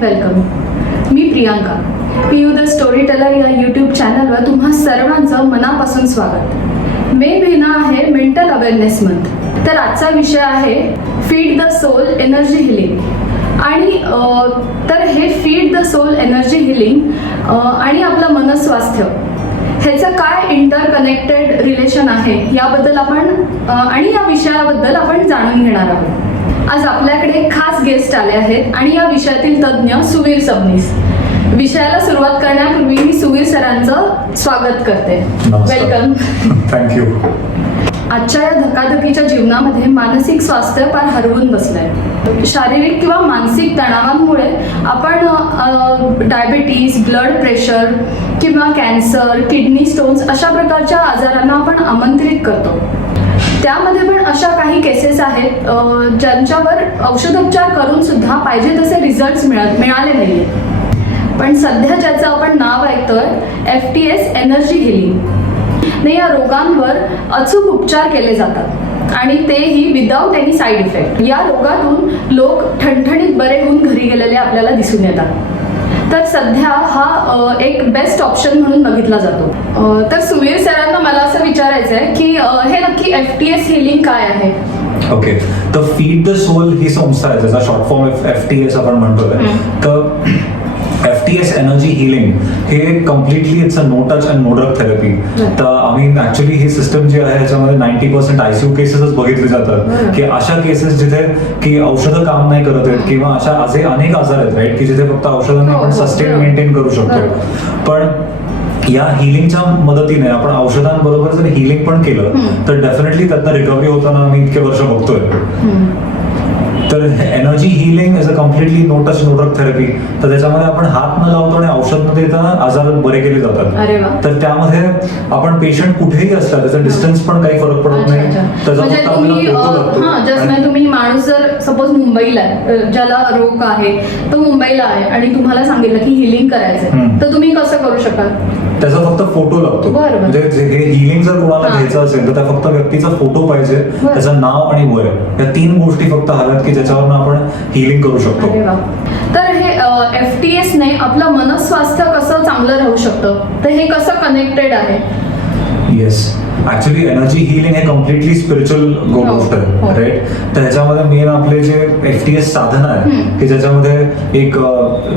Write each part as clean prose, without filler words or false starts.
And welcome. मी Priyanka. Piyu the storyteller या YouTube चॅनलवर तुम्हा सर्वांचं मनापासून स्वागत. मे महिना आहे मेंटल अवेअरनेस मंथ. तर आजचा विषय आहे feed the soul energy healing. आणि तर हे feed the soul energy healing आणि आपलं मनस्वास्थ्य ह्याचं काय इंटरकनेक्टेड रिलेशन आहे याबद्दल आपण आणि या विषयाबद्दल आपण जाणून घेणार आहोत. आज आपल्याकडे खास गेस्ट आले आहेत आणि या विषयातील तज्ज्ञ सुवीर सबनीस. विषयाला सुरुवात करण्यापूर्वी मी सुवीर सरांचं स्वागत करते. वेलकम. थँक्यू. आजच्या या धकाधकीच्या जीवनामध्ये मानसिक स्वास्थ्य फार हरवून बसलंय. शारीरिक किंवा मानसिक तणावांमुळे आपण डायबिटीज, ब्लड प्रेशर किंवा कॅन्सर, किडनी स्टोन्स अशा प्रकारच्या आजारांना आपण आमंत्रित करतो. त्यामध्ये पण अशा काही केसेस आहेत ज्यांच्यावर औषधोपचार करून सुद्धा पाहिजे तसे रिझल्ट्स मिळाले नाहीये. पण सध्या ज्याचं आपण नाव ऐकतोय FTS एनर्जी हिलिंग. या रोगांवर अचूक उपचार केले जातात आणि तेही विदाऊट एनी साईड इफेक्ट. या रोगातून लोक ठणठणीत बरे होऊन घरी गेलेले आपल्याला दिसून येतात. तर सध्या हा एक बेस्ट ऑप्शन म्हणून बघितला जातो. तर सुवीर सरांना मला असं विचारायचं आहे की हे नक्की FTS हिलिंग काय आहे? ओके, तर फीड द सोल ही संस्था आहे, त्याचा शॉर्ट फॉर्म FTS आपण म्हणतोय. तर FTS एनर्जी हिलिंग हे completely it's a no touch and no drug therapy. तर आम्ही ऍक्च्युली ही सिस्टम जी आहे ह्याच्यामध्ये 90% ICU केसेसच बघितले जातात की अशा केसेस जिथे की औषधं काम नाही करत आहेत किंवा अशा असे अनेक आजार आहेत राईट की जिथे फक्त औषधांनी आपण सस्टेन मेंटेन करू शकतो. पण या हिलिंगच्या मदतीने आपण औषधांबरोबर जर हिलिंग पण केलं तर डेफिनेटली त्यातनं रिकव्हरी होताना आम्ही इतके वर्ष बघतोय. तर energy healing is a completely no touch no drug therapy. तर त्याच्यामध्ये आपण हात न लावतो आणि औषध न देता आजार बरे केले जातात. तर त्यामध्ये आपण पेशंट कुठेही असतात त्याचा डिस्टन्स पण काही फरक पडत नाही. त्याचा तुम्ही माणूस जर सपोज मुंबईला आहे, ज्याला रोग आहे तो मुंबईला आहे आणि तुम्हाला सांगितलं की हिलिंग करायचंय तर तुम्ही कसं करू शकाल? त्याचा फक्त फोटो लागतो. म्हणजे हे हिलिंग जर कोणाला घ्यायचं असेल तर त्या फक्त व्यक्तीचा फोटो पाहिजे, त्याचं नाव आणि वय, या 3 गोष्टी फक्त हव्यात की ज्याच्यावरून आपण हिलिंग करू शकतो. तर हे FTS ने आपलं मनस्वास्थ्य कसं चांगलं राहू शकतं, तर हे कसं कनेक्टेड आहे? येस, ऍक्च्युली एनर्जी हिलिंग हे कम्प्लिटली स्पिरिच्युअल गोष्ट आहे राईट. तर ह्याच्यामध्ये मेन आपले जे FTS साधन आहे की ज्याच्यामध्ये एक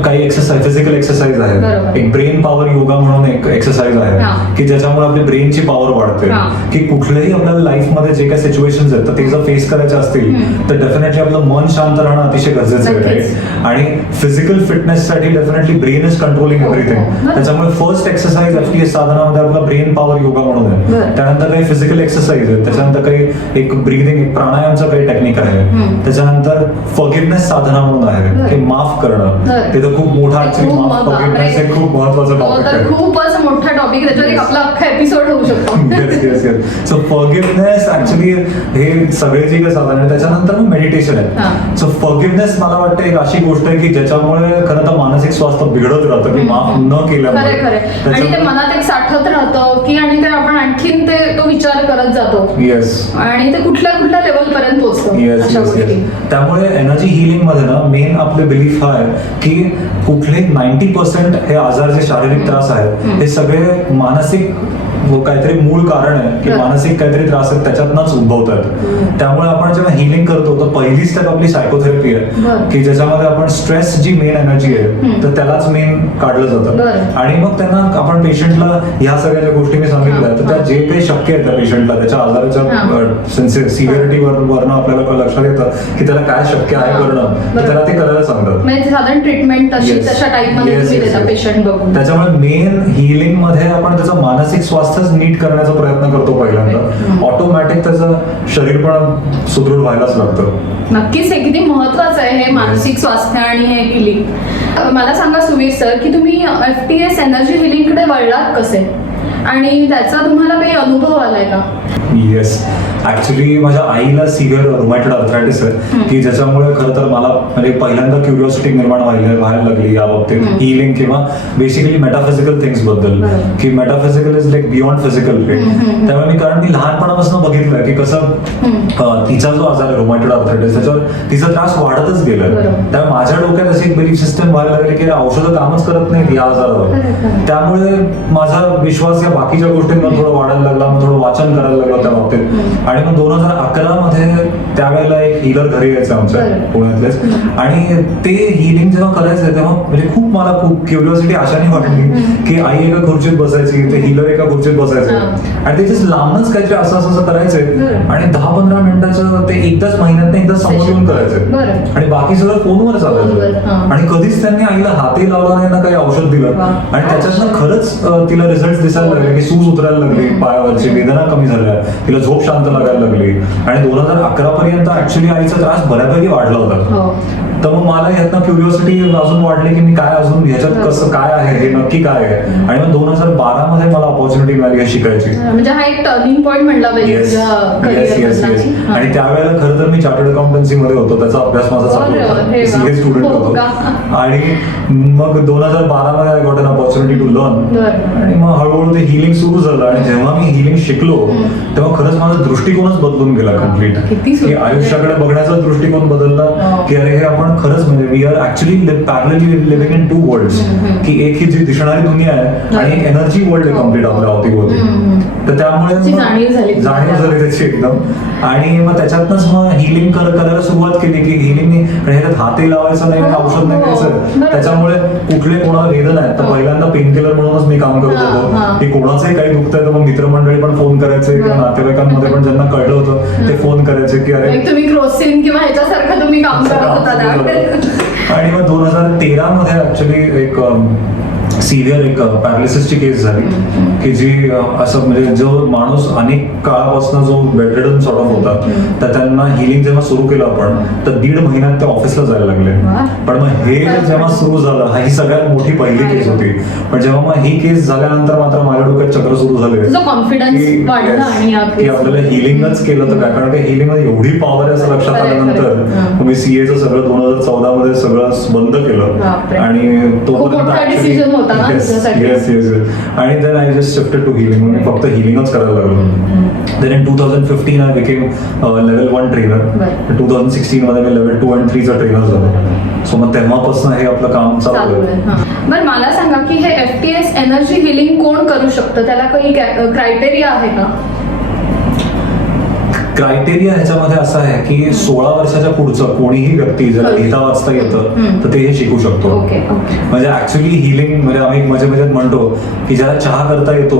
काही एक्सरसाइज, फिजिकल एक्सरसाइज आहे. एक ब्रेन पॉवर योगा म्हणून एक एक्सरसाइज आहे की ज्याच्यामुळे आपली ब्रेनची पॉवर वाढते. की कुठल्याही आपल्याला लाईफमध्ये जे काही सिच्युएशन्स आहेत तर ते जर फेस करायचे असतील तर डेफिनेटली आपलं मन शांत राहणं अतिशय गरजेचं आहे राईट. आणि फिजिकल फिटनेससाठी definitely brain is controlling everything. त्याच्यामुळे फर्स्ट एक्सरसाइज FTS साधनामध्ये आपला ब्रेन पॉवर योगा म्हणून आहे. त्यानंतर काही फिजिकल एक्सरसाइज आहे, त्याच्यानंतर काही एक ब्रीदिंग, एक प्राणायामचं काही टेक्निक आहे. त्याच्यानंतर फॉरगिव्हनेस साधना म्हणून आहे की माफ करणं. ते तर खूप मोठा फॉरगिव्हनेस एक खूप महत्वाचा टॉपिक आहे. खूपच मोठा टॉपिक, त्याच्यावर एक आपला अख्खा एपिसोड होऊ शकतो. सो फॉरगिव्हनेस ऍक्च्युली हे सगळे जे काही साधन आहे. त्याच्यानंतर मेडिटेशन आहे. सो फॉरगिव्हनेस मला वाटतं एक अशी गोष्ट आहे की ज्याच्यामुळे खरं तर मानसिक स्वास्थ्य बिघडत राहतं की माफ न केल्यामुळे. आणि ते मनात एक साठवत राहतं की आणि ते आपण आणखीन तो विचार करत जातो. येस. आणि ते कुठल्या लेवल पर्यंत पोहोचतो. त्यामुळे एनर्जी हिलिंग मध्ये ना मेन आपले बिलीफ आहे की कुठले 90% हे आजार जे शारीरिक त्रास आहेत हे सगळे मानसिक काहीतरी मूळ कारण आहे की मानसिक काहीतरी त्रास आहेत त्याच्यातनच उद्भवतात. त्यामुळे आपण जेव्हा हिलिंग करतो तर पहिली स्टेप आपली सायकोथेरपी आहे की ज्याच्यामध्ये आपण स्ट्रेस जी मेन एनर्जी आहे तर त्यालाच मेन काढलं जातं. आणि मग त्यांना आपण पेशंटला ह्या सगळ्या ज्या गोष्टी मी सांगितल्या तर त्या जे काही शक्य आहे त्या पेशंटला त्याच्या आजाराच्या सिव्हिरिटीवरनं आपल्याला लक्षात येतं की त्याला काय शक्य आहे करणं तर त्याला ते करायला सांगतात. साधारण ट्रीटमेंट तशा टाईपमध्ये पेशंट बघून. त्याच्यामुळे मेन हिलिंग मध्ये आपण त्याचं मानसिक स्वास्थ्य नीट करण्याचा प्रयत्न करतो पहिल्यांदा. ऑटोमॅटिक त्याचं शरीर पण सुदृढ व्हायलाच लागतं. नक्कीच हे किती महत्वाचं आहे हे मानसिक स्वास्थ्य आणि हे हिलिंग. मला सांगा सुवीर सर की तुम्ही FTS एनर्जी हिलिंग कडे वळलात कसे? आणि त्याचा तुम्हाला काही अनुभव आलाय का? येस, ऍक्च्युली माझ्या आईला सिव्हिअर रुमॅटॉइड आर्थरायटिस आहे की ज्याच्यामुळे खरं तर मला म्हणजे पहिल्यांदा क्युरिओसिटी निर्माण व्हायला लागली या बाबतीत हिलिंग किंवा बेसिकली मेटाफिजिकल थिंग्स बद्दल, की metaphysical is like beyond physical. त्यामुळे कारण मी लहानपणापासून बघितलं की कसं तिचा जो आजार आहे रुमॅटॉइड आर्थरायटिस त्याच्यावर तिचा त्रास वाढतच गेला. त्यामुळे माझ्या डोक्यात अशी एक बिलीफ सिस्टम व्हायला लागली की औषधं कामच करत नाहीत या आजारावर. त्यामुळे माझा विश्वास या बाकीच्या गोष्टींवर थोडं वाढायला लागला, मग थोडं वाचन करायला लागलं त्या बाबतीत. आणि मग 2011 मध्ये त्यावेळेला एक हिलर घरी यायचं आमच्या पुण्यातलेच, आणि ते हिलिंग जेव्हा करायचं तेव्हा म्हणजे मला खूप क्युरिओसिटी अशाने वाटली की आई एका खुर्चीत बसायची, ते हिलर एका खुर्चीत बसायचे आणि ते जस्ट लांबच काहीतरी असं करायचे आणि 10-15 मिनिटाचं ते एकदाच महिन्यात एकदा समोर येऊन करायचे आणि बाकी सगळं फोनवर चालायचं. आणि कधीच त्यांनी आईला हातही लावला नाही ना काही औषध दिलं आणि त्याच्यातनं खरंच तिला रिझल्ट दिसायला लागले की सूज उतरायला लागली, पायावरची वेदना कमी झाल्या, तिला झोप शांत लागायला लागली. आणि 2011 पर्यंत ऍक्च्युली आईचा त्रास बऱ्यापैकी वाढला होता. तर मग मला ह्यातनं क्युरिओसिटी अजून वाढली की मी काय अजून ह्याच्यात कसं काय आहे, हे नक्की काय आहे. आणि मग 2012 मध्ये मला ऑपॉर्च्युनिटी मिळाली हे शिकायची. म्हणजे हा एक टर्निंग पॉइंट म्हणला पाहिजे. आणि त्यावेळेला खरं तर मी चार्टर्ड अकाउंटन्सी मध्ये होतो, त्याचा अभ्यास माझा चालू होता, सीए स्टुडंट होतो. आणि मग 2012 मध्ये I got an opportunity to learn. आणि मग हळूहळू ते हिलिंग सुरू झालं आणि जेव्हा मी हिलिंग शिकलो तेव्हा खरंच माझा दृष्टिकोनच बदलून गेला कम्प्लीट, की आयुष्याकडे बघण्याचा दृष्टिकोन बदलला की अरे हे आपण खरंच म्हणजे we are actually parallelly living in two worlds, की एक ही जी दिसणारी दुनिया आहे आणि एक एनर्जी वर्ल्ड आहे कम्प्लीट आपल्या अवतीभोवती. तर त्यामुळे जाणीव झाली त्याची एकदम. आणि मग त्याच्यातनंच मग हिलिंग करायला सुरुवात केली की हिलिंग ह्याच्यात हातही लावायचं नाही, औषध नाही द्यायचं. त्याच्यामुळे कुठले कोणाला वेदना आहेत तर पहिल्यांदा पेनकिलर म्हणूनच मी काम करत होतो, की कोणाचंही काही दुखतंय तर मग मित्रमंडळी पण फोन करायचे किंवा नातेवाईकांमध्ये पण ज्यांना कळलं होतं ते फोन करायचे की अरे तुम्ही क्रोसिन किंवा ह्याच्यासारखं तुम्ही काम करत होता. आणि मग 2013 मध्ये ऍक्च्युली एक सिव्हिअर एक पॅरालिसिसची केस झाली की जी असं म्हणजे जो माणूस अनेक काळापासून जो बेडरिडन सॉर्ट ऑफ होता तर त्यांना हिलिंग जेव्हा सुरू केलं आपण तर 1.5 महिन्यात ते ऑफिसला जायला लागले. पण मग हे जेव्हा सुरू झालं ही सगळ्यात मोठी पहिली केस होती. पण जेव्हा मग ही केस झाल्यानंतर मात्र माझ्या डोक्यात चक्र सुरू झाले की आपल्याला हिलिंगच केलं तर काय, कारण की हिलिंग मध्ये एवढी पॉवर आहे असं लक्षात आल्यानंतर मी सीएचं सगळं 2014 मध्ये सगळं बंद केलं आणि तोपर्यंत आणि then I just shifted to healing, मी फक्त हिलिंगच करायला लागलो. Then in 2015 I became level 1 trainer. 2016 मध्ये मी लेवल 2 and 3 चा ट्रेनर झालो. सो मग तेव्हापासून हे आपलं काम चालू आहे. बरं मला सांगा की हे FTS एनर्जी हिलिंग कोण करू शकतं, त्याला काही क्रायटेरिया आहे का? क्रायटेरिया ह्याच्यामध्ये असं आहे की 16 वर्षाच्या पुढचं कोणीही व्यक्ती जर लिहिता वाचता येतं तर ते हे शिकू शकतो. म्हणजे ऍक्च्युली हिलिंग म्हणजे आम्ही मजेत म्हणतो की ज्याला चहा करता येतो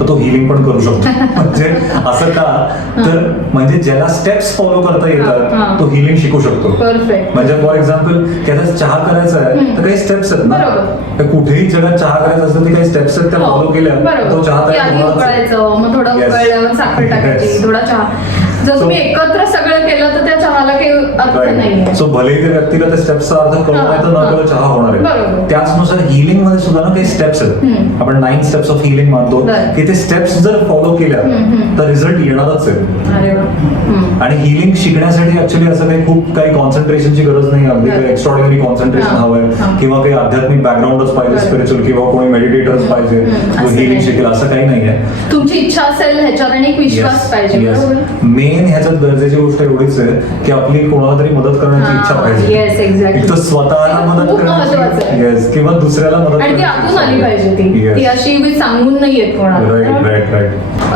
तर तो हिलिंग पण करू शकतो. म्हणजे असं का तर म्हणजे ज्याला स्टेप्स फॉलो करता येतात तो हिलिंग शिकू शकतो. म्हणजे फॉर एक्झाम्पल त्याला चहा करायचा आहे तर काही स्टेप्स आहेत ना, कुठेही जगात चहा करायचं असतं ते काही स्टेप्स आहेत त्या फॉलो केल्या तो चहा जर तुम्ही एकत्र सगळं केलं तर त्या चहाला काही अर्थ नाही. सो भले त्या व्यक्तीला त्या स्टेप्सचा अर्थ कळून नाही तर न कळून चहा होणार आहे. त्याचनुसार हिलिंग मध्ये सुद्धा ना काही स्टेप्स आहेत. आपण 9 स्टेप्स ऑफ हिलिंग मानतो की ते स्टेप्स जर फॉलो केल्या तर रिझल्ट येणारच आहे. आणि हिलिंग शिकण्यासाठी ऍक्च्युली असं काही कॉन्सन्ट्रेशनची गरज नाही, अगदी काही एक्स्ट्रॉर्डिनरी कॉन्सन्ट्रेशन हवंय किंवा काही आध्यात्मिक बॅकग्राऊंडच पाहिजे, स्पिरिच्युअल किंवा कोणी मेडिटेटर्स पाहिजे जो हिलिंग शिकेल असं काही नाहीये. तुमची इच्छा असेल ह्याच्यावर आणि एक विश्वास पाहिजे. मेन ह्याच्यात गरजेची गोष्ट एवढीच आहे की आपली कोणाला तरी मदत करण्याची इच्छा पाहिजे. स्वतःला मदत करण्याची किंवा दुसऱ्याला मदत आली पाहिजे, ती अशी सांगून नाही येत कोणाला.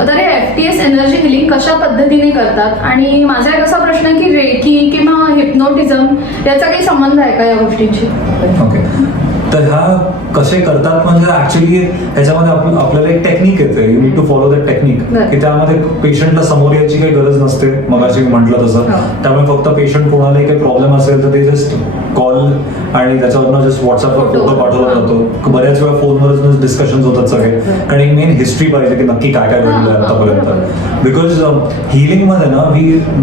तर हे FTS एनर्जी हिलिंग कशा पद्धतीने करतात आणि माझा एक असा प्रश्न आहे की रेकी किंवा हिप्नोटिझम याचा काही संबंध आहे का या गोष्टींशी? ओके, तर ह्या कसे करतात म्हणजे ऍक्च्युली ह्याच्यामध्ये आपल्याला एक टेक्निक येते, you need to follow the technique, की त्यामध्ये पेशंटला समोर यायची काही गरज नसते मगाशी म्हटलं तसं. त्यामुळे फक्त पेशंट कोणालाही काही प्रॉब्लेम असेल तर ते जस्ट कॉल आणि त्याच्यावरनं जस्ट व्हॉट्सअपवर फोटो पाठवला जातो. बऱ्याच वेळा फोनवरच डिस्कशन होतात सगळे, कारण एक मेन हिस्ट्री पाहिजे की नक्की काय काय घडलं आतापर्यंत. बिकॉज हिलिंग मध्ये ना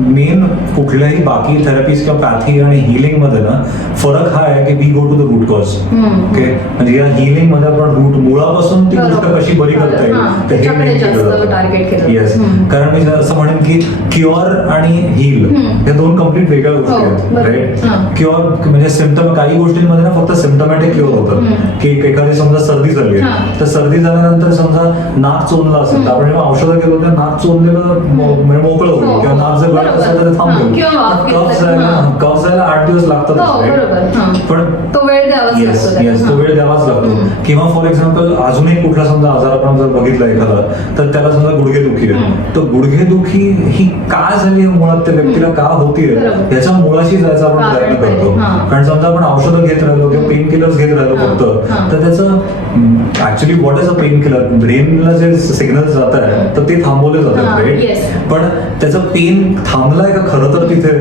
मेन कुठल्याही बाकी थेरपीज किंवा पॅथी आणि हिलिंग मध्ये ना फरक हा आहे की we go to the root cause. Okay, म्हणजे या हिलिंग मध्ये आपण रूट मुळापासून ती गोष्ट बरोबर. कशी बरी करता येईल ते हे त्याच्याकडे main केलं जास्त जातं. टार्गेट केलं. येस, कारण मी असं म्हणेन की क्युअर आणि हील हे दोन कम्प्लीट वेगळ्या गोष्टी हो, आहेत. बरोबर. राईट, हां. क्युअर म्हणजे सिम्पटम काही गोष्टींमध्ये ना फक्त सिम्पटमॅटिक क्युअर होतं की एखादी समजा सर्दी झाली हां. तर सर्दी झाल्यानंतर समजा नाक चोंदलं असेल तर आपण जेव्हा औषधं घेतो त्या नाक चोंदलेलं म्हणजे मोकळं होईल हो, किंवा नाक जर गळत बरोबर. असेल तर ते हां, थांबेल. किंवा वाफ कफ घेतलं. जायला हां. कफ जायला 8 दिवस हो, लागतात. बरोबर. हां. पण तो वेळ द्यावाच येस लागतो त्याला. येस, तो वेळ द्यावाच लागतो. किंवा फॉर एक्झाम्पल अजूनही कुठला समजा आजार आपण जर बघितला एखादा तर त्याला समजा गुडघेदुखी आहे तर गुडघेदुखी ही का झाली आहे मुळात त्या व्यक्तीला का होतीये बरोबर. याच्या मुळाशी जायचा आपण कारण प्रयत्न पाहिजे. करतो. हां. कारण समजा आपण औषधं घेत राहिलो किंवा पेन किलर्स घेत राहिलो हां. फक्त हां. तर त्याचं actually what is a pain killer, ब्रेनला जे सिग्नल जात आहे तर ते थांबवले जातात. हां, राईट, yes. पण त्याचं पेन थांबलाय का खरं तर तिथे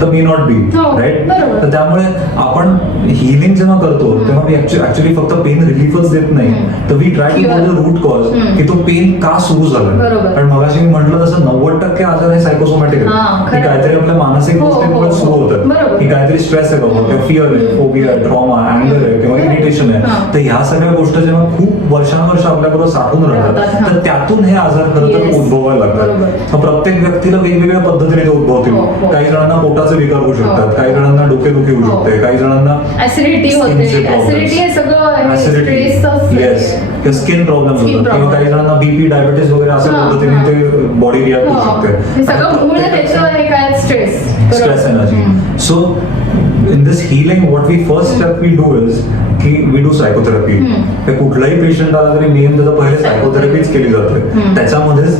तर मे नॉट बी. हो, राईट, बरोबर. तर त्यामुळे आपण हिलिंग जेव्हा करतो तेव्हा मी ऍक्च्युली फक्त पेन रिलीफच देत नाही तर we try to go the root cause की तो पेन का सुरू झाला. बरोबर. कारण मगाशी मी म्हटलं तसं 90% आजार हे सायकोसोमॅटिक हां, आहे खरं. की काहीतरी आपल्या मानसिक हो, गोष्टींमुळे हो, सुरू होतात बरोबर. की काहीतरी स्ट्रेस आहे बाबा किंवा फिअर आहे, फोबिया आहे, ट्रॉमा, अँगर आहे किंवा इरिटेशन आहे. हां. तर ह्या सगळ्या गोष्टी जेव्हा खूप वर्षानुवर्ष आपल्याबरोबर साठून राहतात राहतात, तर त्यातून हे आजार खरं तर Yes. उद्भवायला लागतात. बरोबर. मग प्रत्येक व्यक्तीला वेगवेगळ्या पद्धतीने ते उद्भवतील. हो, हो. काही जणांना पोटाचे विकार होऊ शकतात, हो. काही जणांना डोकेदुखी होऊ हो. शकते, काही जणांना ऍसिडिटी होते. Skinचे problems. ऍसिडिटी हे सगळं स्ट्रेसच येस, स्किन प्रॉब्लेम Skin होतात किंवा problem. काही जणांना बीपी, डायबिटीस वगैरे अशा हां, पद्धतीने हां. ते बॉडी रिॲक्ट होऊ हे शकते. सगळं मूळ त्याचं हे काय stress. Stress energy. So in this healing what we first step we do is की वी डू सायकोथेरपी. हे कुठलाही पेशंट आला तरी मेन त्याचं पहिले सायकोथेरपीच केली जाते. त्याच्यामध्येच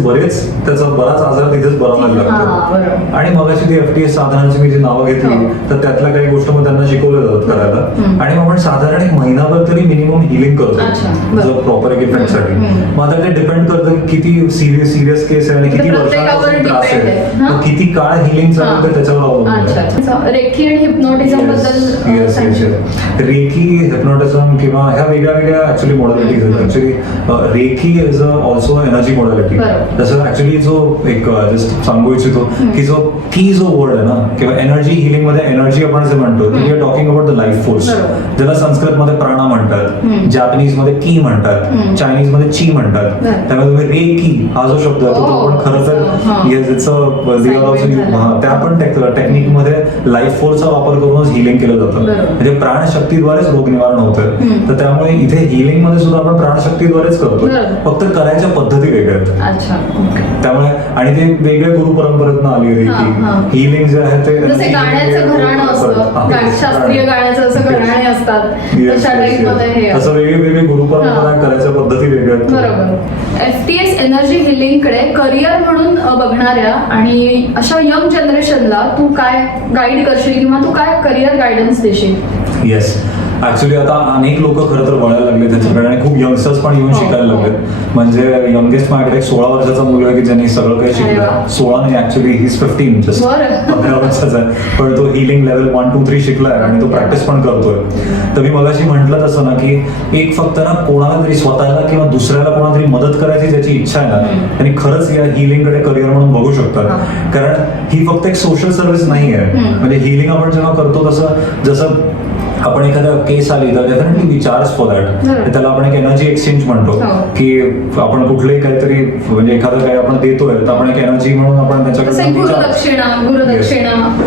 त्याचा बराच आजार तिथेच बरा व्हायला लागतो. बरोबर. आणि मगाशी ती FTS साधनांची मी जी नावं घेतली हो. तर त्यातल्या काही गोष्टी मग त्यांना शिकवल्या जातात करायला आणि मग आपण साधारण एक महिनाभर तरी मिनिमम हिलिंग अच्छा, करतो बरं. जो प्रॉपर एक इफेक्ट साठी. मग आता ते डिपेंड करतं की किती सिरियस केस आहे आणि किती ते प्रत्येकावर वर्षांपासून त्रास depend आहे. आहे. हां? मग किती काळ हिलिंग चालेल तर त्याच्यावर अवलंबून आहे. अच्छा. रेकी आणि हिप्नोटिझम बद्दल येस रेकी, हिप्नोटिझम किंवा ह्या वेगळ्या वेगळ्या ऍक्च्युली मॉडॅलिटीज आहेत. Actually reiki is also energy modality. बरोबर. जसं ऍक्च्युली जो एक जस्ट सांगू इच्छितो की जो वर्ड आहे ना किंवा एनर्जी हिलिंग मध्ये एनर्जी आपण जे म्हणतो we are talking about the life force. बरोबर. ज्याला संस्कृत मध्ये प्राणा म्हणतात, जॅपनीज मध्ये की म्हणतात, चायनीज मध्ये ची म्हणतात. बरं. त्यामुळे तुम्ही रे की हा जो शब्द आहे तो आपण खरं तर हां. त्या पण टेक्निक मध्ये लाईफ फोर्सचा वापर करूनच हिलिंग केलं जातं. बरोबर. म्हणजे प्राणशक्तीद्वारेच रोग निवारण होतं. तर त्यामुळे इथे हिलिंग मध्ये सुद्धा आपण प्राणशक्तीद्वारेच करतो. बरोबर. फक्त करायच्या पद्धती वेगळ्या आहेत. अच्छा. ओके. त्यामुळे आणि ते वेगळ्या गुरु परंपरेतनं आली रे हां, हां. की हिलिंग जे आहे ते जसे गाण्याचं घराणं असतं, शास्त्रीय गाण्याचं असं घराणे असतात, तशा टाईप मध्ये हे आहे. असं वेगवेगळे गुरु परंपरा करायच्या पद्धती वेगळ्या आहेत. बरोबर. FTS एनर्जी हिलिंगकडे करिअर म्हणून बघणाऱ्या आणि अशा यंग जनरेशनला तू काय गाईड करशील किंवा तू काय करिअर गायडन्स देशील? येस, ऍक्च्युली आता अनेक लोक खरं तर वळायला लागले त्याच्याकडे आणि खूप यंगस्टर्स पण येऊन हो, शिकायला हो. लागलेत. म्हणजे यंगेस्ट माझ्याकडे एक 16 वर्षाचा मुलगा आहे की ज्यांनी सगळं काही अरे शिकलं. वा. 16 नाही, ऍक्च्युली ही 15 जस्ट बरं. 15 वर्षाचा आहे. पण तो हिलिंग लेवल 1, 2, 3 शिकलाय आणि तो प्रॅक्टिस पण करतोय. तर मी मगाशी म्हटलं तसं ना की एक फक्त ना कोणाला तरी स्वतःला किंवा दुसऱ्याला कोणाला तरी मदत करायची ज्याची इच्छा आहे ना त्यांनी खरंच या हिलिंगकडे करिअर म्हणून बघू शकतात. कारण ही फक्त एक सोशल सर्व्हिस नाही आहे. म्हणजे हिलिंग आपण जेव्हा करतो जसं आपण एखादा केस आली तर definitely we charge for that. त्याला आपण एक एनर्जी एक्सचेंज म्हणतो की आपण कुठलंही काहीतरी म्हणजे एखादं काही आपण देतोय तर आपण एक एनर्जी म्हणून आपण त्याच्याकडे गुरुदक्षिणा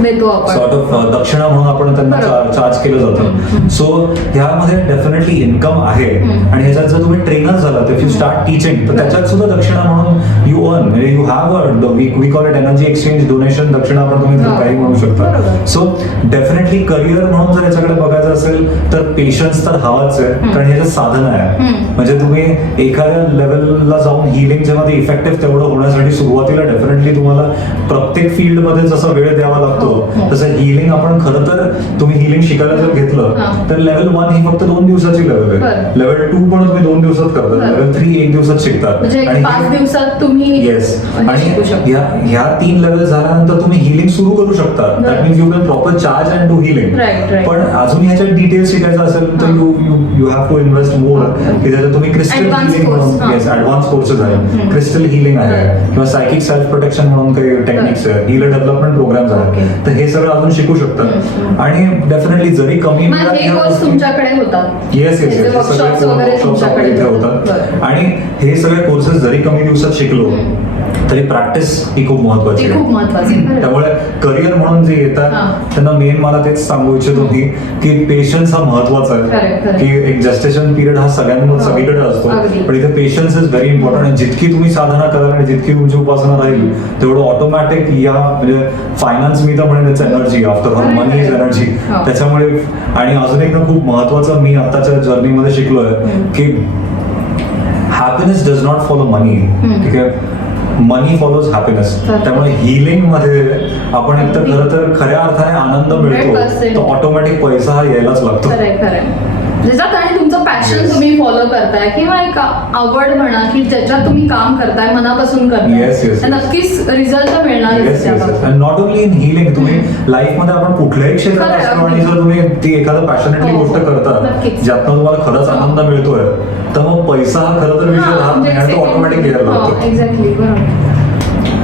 देतो आपण. सॉर्ट ऑफ दक्षिणा म्हणून आपण त्यांना चार्ज केलं जातं. सो ह्यामध्ये डेफिनेटली इन्कम आहे आणि ह्याच्यात जर तुम्ही ट्रेनर झालात इफ यू स्टार्ट टीचिंग तर त्याच्यात सुद्धा दक्षिणा म्हणून यू अर्न म्हणजे you have we call it energy exchange donation दक्षिणा पण तुम्ही काही म्हणू शकता. सो डेफिनेटली करिअर म्हणून जर याच्याकडे बघायचं असेल तर पेशन्स तर हवाच आहे कारण ह्याचं साधन आहे. म्हणजे तुम्ही एखाद्या लेवलला जाऊन हिलिंग जेव्हा ते इफेक्टिव्ह तेवढं होण्यासाठी सुरुवातीला डेफिनेटली तुम्हाला प्रत्येक फील्ड मध्ये जसा वेळ द्यावा लागतो तसं हिलिंग आपण खरं तर तुम्ही हिलिंग शिकायला जर घेतलं तर लेवल 1 ही फक्त 2 दिवसाची लेवल आहे. लेवल 2 पण तुम्ही 2 दिवसात करता, लेवल 3 1 दिवसात शिकतात म्हणजे 5 दिवसात तुम्ही तुम्ही येस हे शिकू आणि शकता. ह्या 3 लेवल झाल्यानंतर तुम्ही हिलिंग सुरू करू शकता. That means you can proper charge and do healing. Right, right. पण अजून ह्याच्यात डिटेल्स शिकायचं असेल तर यू हॅव टू इन्व्हेस्ट मोर. की त्याच्यात तुम्ही क्रिस्टल Advanced हिलिंग course, म्हणून हा. येस ऍडव्हान्स कोर्सेस आहे, क्रिस्टल हिलिंग आहे किंवा सायकिक सेल्फ प्रोटेक्शन म्हणून काही टेक्निक्स आहे, हील डेव्हलपमेंट प्रोग्राम्स Okay. आहेत. तर हे सगळं अजून शिकू शकतात. आणि डेफिनेटली जरी कमी मग हे कोर्स तुमच्याकडे होतात. येस येस त्याचे workshops वगैरे तुमच्याकडे इथे होतात. होतात. आणि हे सगळे कोर्सेस जरी कमी दिवसात शिकलो तरी प्रॅक्टिस ही खूप महत्वाची ते आहे. खूप महत्वाचे आहे. त्यामुळे करिअर म्हणून जे हा. येतात त्यांना मेन मला तेच सांगू इच्छितो मी की पेशन्स हा महत्वाचा Correct, आहे. correct. की एक जस्टेशन पिरियड हा सगळ्यांवर हो. सगळीकडे असतो, अगदी. पण इथे पेशन्स इज व्हेरी इम्पॉर्टंट. आणि जितकी तुम्ही साधना कराल आणि जितकी तुमची उपासना राहील तेवढं ऑटोमॅटिक या म्हणजे फायनान्स मी तर म्हणेन energy after all Correct, money is correct. Energy. हो. त्याच्यामुळे आणि अजून एकदा खूप महत्वाचं मी आताच्या जर्नीमध्ये शिकलोय की हॅपीनेस डज नॉट फॉलो मनी. ठीक आहे, मनी फॉलोज हॅपीनेस. बरोबर. त्यामुळे हिलिंग मध्ये आपण एक तर खरं तर खऱ्या अर्थाने आनंद मिळतो 100%. तर ऑटोमॅटिक पैसा हा यायलाच लागतो. खरंय खरंय. ज्याच्यात आणि तुमचं पॅशन Yes. तुम्ही फॉलो करताय किंवा एक आवड म्हणा की ज्याच्यात तुम्ही काम करताय मनापासून करताय Yes, yes, तर yes. नक्कीच रिझल्ट तर मिळणारच त्याबाबत. नॉट ओनली इन हिलिंग, तुम्ही लाईफ मध्ये आपण कुठल्याही क्षेत्रात खरंय, असलो आणि अगदी. जर तुम्ही ती एखादं पॅशनेटली हो, गोष्ट करता नक्कीच. ज्यातनं तुम्हाला खरंच आनंद मिळतोय तर मग पैसा हा खरं तर विषय राहत नाही आणि तो ऑटोमॅटिक यायला लागतो. एक्झॅक्टली बरोबर.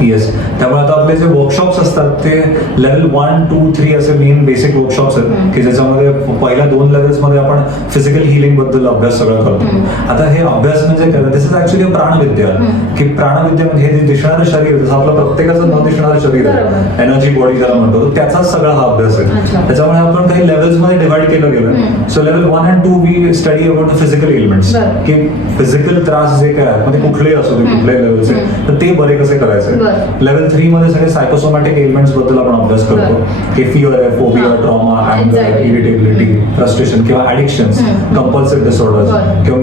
येस, त्यामुळे आता आपले जे वर्कशॉप्स असतात ते लेवल 1, 2, 3 असे मेन बेसिक वर्कशॉप्स आहेत की ज्याच्यामध्ये पहिल्या 2 लेवल्स मध्ये आपण फिजिकल हिलिंग बद्दल अभ्यास सगळं करतो. आता हे अभ्यास म्हणजे काय, दिस इज ऍक्च्युली प्राणविद्या. की प्राणविद्या म्हणजे हे जे दिसणारं शरीर, जसं आपलं प्रत्येकाचं न दिसणारं शरीर आहे, बरोबर. एनर्जी बॉडी ज्याला म्हणतो, तर त्याचाच सगळा हा अभ्यास आहे. अच्छा. त्याच्यामुळे आपण काही लेवल्स मध्ये डिवाइड केलं गेलं. So level 1 and 2 we study about physical elements. बरं. की फिजिकल त्रास जे काय आहेत, म्हणजे कुठलेही असू दे, कुठल्याही लेवलचे, तर ते बरे कसे करायचे. बरं. लेवल 3 मध्ये सगळे सायकोसोमॅटिक एलिमेंट्स बद्दल आपण अभ्यास करतो. की फिअर आहे, फोबिया, हा. ट्रॉमा, अँगर, Anxiety. इरिटेबिलिटी, फ्रस्ट्रेशन किंवा ऍडिक्शन्स, कंपल्सिव्ह डिसऑर्डर्स बरं. किंवा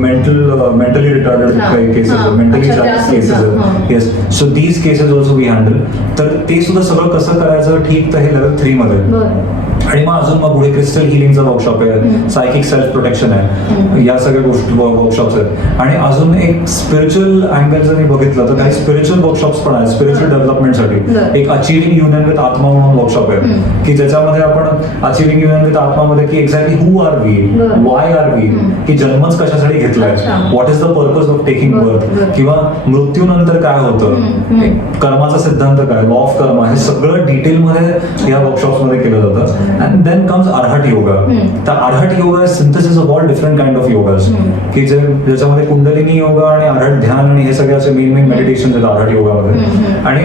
मेंटली रिटार्डेड हा. काही केसेस हा. मेंटली अच्छा, त्या केसेस सुद्धा. हा. आहेत. Yes, so these cases also we handle. तर ते सुद्धा सगळं कसं करायचं ठीक, तर हे लेवल 3 मध्ये. बरं. आणि मग अजून मग पुढे क्रिस्टल हिलिंगचा वर्कशॉप आहे, सायकिक सेल्फ प्रोटेक्शन आहे, या सगळ्या गोष्टी वर्कशॉप्स आहेत. आणि अजून एक स्पिरिच्युअल अँगल जर मी बघितलं तर काही स्पिरिच्युअल वर्कशॉप्स पण आहेत स्पिरिच्युअल डेव्हलपमेंटसाठी. बरं. एक अचिव्हिंग युनियन विथ आत्मा म्हणून वर्कशॉप आहे की ज्याच्यामध्ये आपण अचिव्हिंग युनियन विथ आत्मामध्ये की एक्झॅक्टली हू आर वी, बरं. वाय आर वी, की जन्मच कशासाठी घेतलाय, अच्छा. What is the purpose of taking बरं, बर्थ, बरं. किंवा मृत्यूनंतर काय होतं, एक कर्माचा सिद्धांत काय, लॉ ऑफ कर्मा, हे सगळं डिटेलमध्ये या वर्कशॉप्स मध्ये केलं जातं. And then comes Arhat yoga. तर Arhat yoga synthesis of all different kind of yogas की ज्याच्यामध्ये कुंडलिनी योगा आणि अर्हट ध्यान आणि हे सगळे असे मेन मेडिटेशन आहेत अर्हट योगामध्ये. आणि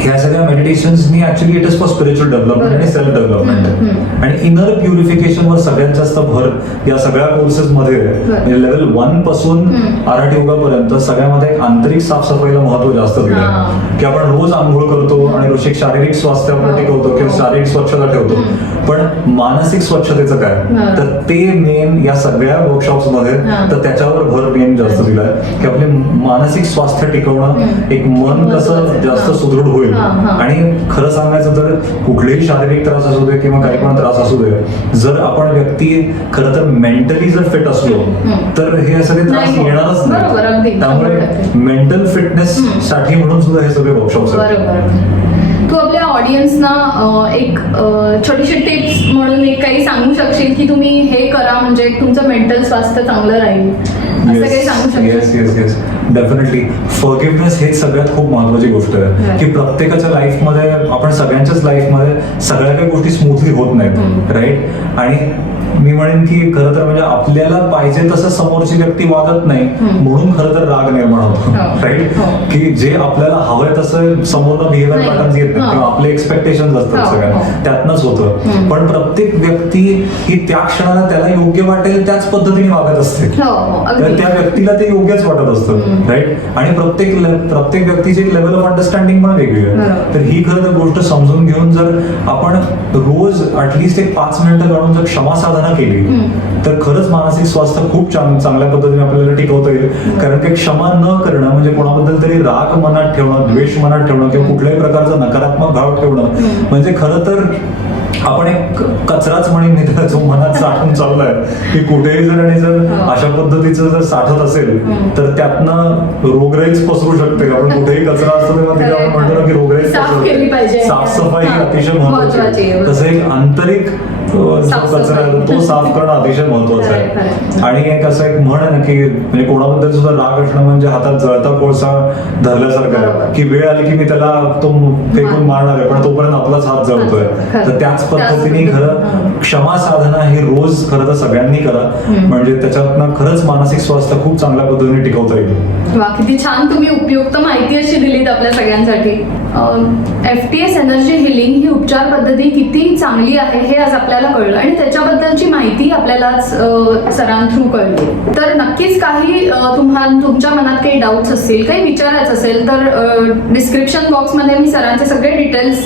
ह्या सगळ्या मेडिटेशन्सनी actually it is for spiritual development आणि सेल्फ डेव्हलपमेंट आणि इनर प्युरिफिकेशनवर सगळ्यात जास्त भर या सगळ्या कोर्सेस मध्ये म्हणजे लेवल 1 पासून अर्हट योगापर्यंत सगळ्यामध्ये एक आंतरिक साफसफाईला महत्व जास्त दिलं आहे. की आपण रोज आंघोळ करतो आणि रोज एक शारीरिक स्वास्थ्य आपण टिकवतो किंवा शारीरिक स्वच्छता ठेवतो, पण मानसिक स्वच्छतेचं काय, तर ते मेन या सगळ्या वर्कशॉप्स मध्ये, तर त्याच्यावर भर मेन जास्त दिलाय की आपले मानसिक स्वास्थ्य टिकवणं, एक मन कसं जास्त सुदृढ होईल. आणि खरं सांगायचं तर कुठलेही शारीरिक त्रास असू दे किंवा काही पण त्रास असू दे, जर आपण व्यक्ती खरं तर मेंटली जर फिट असलो तर हे सगळे त्रास येणारच बरोबर, अगदी. नाही. त्यामुळे मेंटल फिटनेस साठी म्हणून सुद्धा हे सगळे वर्कशॉप्स आहेत. बरोबर. तू आपल्या ऑडियन्सना एक छोटीशी टिप्स म्हणून एक काही सांगू शकशील की तुम्ही हे करा म्हणजे तुमचं मेंटल स्वास्थ्य चांगलं राहील, असं काही सांगू शकशील? Yes yes yes definitely. Forgiveness हे सगळ्यात खूप महत्वाची गोष्ट आहे की प्रत्येकाच्या लाईफमध्ये, आपण सगळ्यांच्याच लाईफमध्ये सगळ्या काही गोष्टी स्मूथली होत नाहीत, राईट. आणि मी म्हणेन की खरं तर म्हणजे आपल्याला पाहिजे तसं समोरची व्यक्ती वागत नाही म्हणून खरं तर राग निर्माण होतो, राईट. की जे आपल्याला हवंय तसं समोरला बिहेवियर पॅटर्न्स येत नाही किंवा आपले एक्सपेक्टेशन्स असतात सगळ्या, त्यातनंच होतं. पण प्रत्येक व्यक्ती ही त्या क्षणाला त्याला योग्य वाटेल त्याच पद्धतीने वागत असते, तर त्या व्यक्तीला ते योग्यच वाटत असतं, राईट. आणि प्रत्येक व्यक्तीची एक लेवल ऑफ अंडरस्टँडिंग पण वेगळी आहे. तर ही खरं तर गोष्ट समजून घेऊन जर आपण रोज ऍटलिस्ट एक 5 मिनिटं काढून जर क्षमा साधना केली तर खरंच मानसिक स्वास्थ्य खूप चांगल्या पद्धतीने आपल्याला टिकवता येईल. कारण की क्षमा न करणं म्हणजे कोणाबद्दल तरी राग मनात ठेवणं, द्वेष मनात ठेवणं किंवा कुठल्याही प्रकारचा नकारात्मक भाव ठेवणं म्हणजे खरं तर आपण एक कचराच म्हणून त्याला जो मनात साठून चाललाय की कुठेही जर आणि जर अशा पद्धतीचं जर साठत असेल तर त्यातनं रोगराईच पसरू शकते. आपण कुठेही कचरा असतो तेव्हा तिथे आपण म्हणतो ना की रोगराईच पसरू शकते. साफसफाई ही अतिशय महत्वाची आहे. तसं एक आंतरिक जो कचरा आहे तो साफ करणं अतिशय महत्वाचं आहे. आणि एक असं एक म्हण आहे ना की म्हणजे कोणाबद्दल सुद्धा राग असणं म्हणजे हातात जळता कोळसा धरल्यासारखं आहे की वेळ आली की मी त्याला तो फेकून मारणार आहे पण तोपर्यंत आपलाच हात जळतोय. तर त्याच पद्धतीने खरं क्षमा साधना हे रोज खरं तर सगळ्यांनी करा म्हणजे त्याच्यातनं खरंच मानसिक स्वास्थ्य खूप चांगल्या पद्धतीने टिकवता येईल. वा, किती छान तुम्ही उपयुक्त माहिती अशी दिलीत आपल्या सगळ्यांसाठी. FTS एनर्जी हिलिंग ही उपचार पद्धती किती चांगली आहे हे आज आपल्याला कळलं आणि त्याच्याबद्दलची माहिती आपल्यालाच सरांथ्रू कळली. तर नक्कीच काही तुमच्या मनात काही डाऊट्स असतील, काही विचारायचं असेल तर डिस्क्रिप्शन बॉक्समध्ये मी सरांचे सगळे डिटेल्स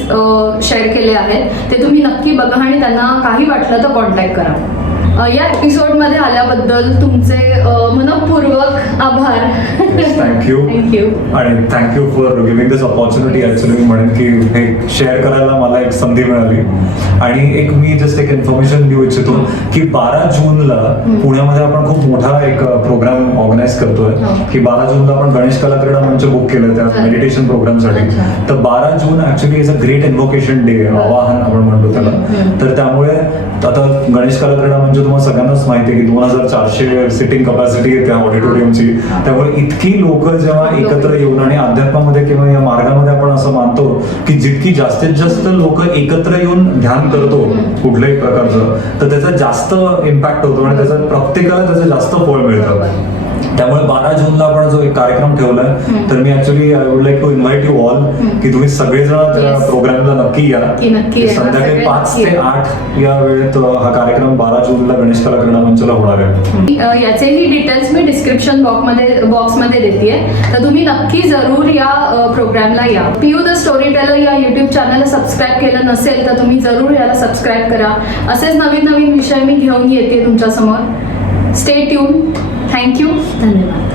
शेअर केले आहेत. ते तुम्ही नक्की बघा आणि त्यांना काही वाटलं तर कॉन्टॅक्ट करा. या एपिसोडमध्ये आल्याबद्दल तुमचे मनपूर्वक आभार. थँक्यू आणि thank you for giving this opportunity. Actually मी म्हणेन की हे शेअर करायला मला एक संधी मिळाली. आणि एक मी जस्ट एक इन्फॉर्मेशन देऊ इच्छितो की 12 जूनला पुण्यामध्ये आपण खूप मोठा एक प्रोग्राम ऑर्गनाईज करतोय की 12 जूनला आपण गणेश कला क्रीडा मंच बुक केलं त्या मेडिटेशन प्रोग्रामसाठी. तर 12 June actually is a great invocation day, आवाहन आपण म्हणतो त्याला. तर त्यामुळे आता गणेश कला क्रीडा मंच तुम्हाला सगळ्यांनाच माहिती आहे की 2400 सिटिंग कपॅसिटी आहे त्या ऑडिटोरियमची. त्यामुळे इतकी लोक जेव्हा एकत्र येऊन आणि अध्यात्मामध्ये किंवा या मार्गामध्ये आपण असं मानतो की जितकी जास्तीत जास्त लोक एकत्र येऊन ध्यान करतो कुठल्याही प्रकारचं तर त्याचा जास्त इम्पॅक्ट होतो आणि त्याचा प्रत्येकाला त्याचं जास्त फळ मिळतं. त्यामुळे 12 जूनला आपण जो एक कार्यक्रम ठेवलाय तर मी actually I would like to invite you all की तुम्ही सगळेजण त्या प्रोग्रामला नक्की या. संध्याकाळी 5 ते 8 या वेळेत हा कार्यक्रम 12 जूनला गणेश कला क्रीडा मंचला होणार आहे. याचेही डिटेल्स मी डिस्क्रिप्शन बॉक्समध्ये देते. तर तुम्ही नक्की जरूर या प्रोग्रामला या. पियू द स्टोरी टेलर या युट्यूब चॅनलला सबस्क्राईब केलं नसेल तर तुम्ही जरूर याला सबस्क्राईब करा. असेच नवीन नवीन विषय मी घेऊन येते तुमच्यासमोर. Stay tune. थँक्यू. धन्यवाद.